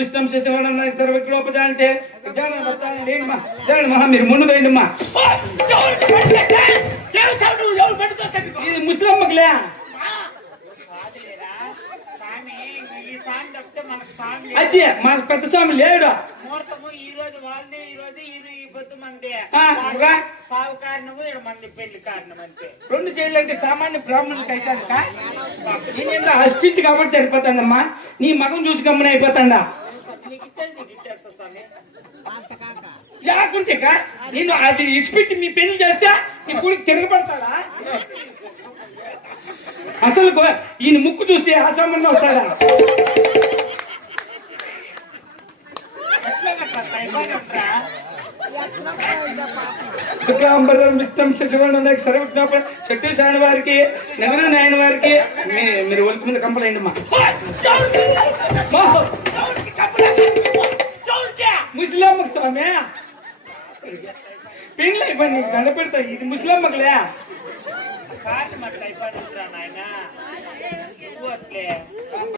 విష్ణం శశివరణం సర్వక్రోపజాంతే మహా మీరు ముందు పోయిందమ్మా ఇది ముస్లింలే అయితే మా పెద్ద స్వామి లేడు ఈ రోజు వాళ్ళే ఈ రోజు ఈ పొద్దు మంది సాగు కారణము 7 మంది పెళ్లి కారణం అంతే. 2 చేయాలంటే సామాన్య బ్రాహ్మణులకి అయితే నేనేందో అస్తింటి కాబట్టి సరిపోతాందమ్మా. నీ మగం చూసి గమ్మన అయిపోతాడా లేకుంటే నేను అది ఇసిపెట్టి మీ పెళ్లి చేస్తే నీ కూడికి తిరగబడతాడా? అసలు ఈయన ముక్కు చూసి అసంబంధం వస్తాడా? శుక్లాంబరం విష్ణం శశివర్ణం సర్వజ్ఞాప శక్తిశాని వారికి నగర నాయన వారికి మీరు ఒలికి మీద కంపలైండి అమ్మా. ముస్లిం స్వామి పెళ్ళి అయిపోయింది గండ పెడతా. ఇది ముస్లింలే కారణం అట్లా అయిపోయిందిరా నాయన.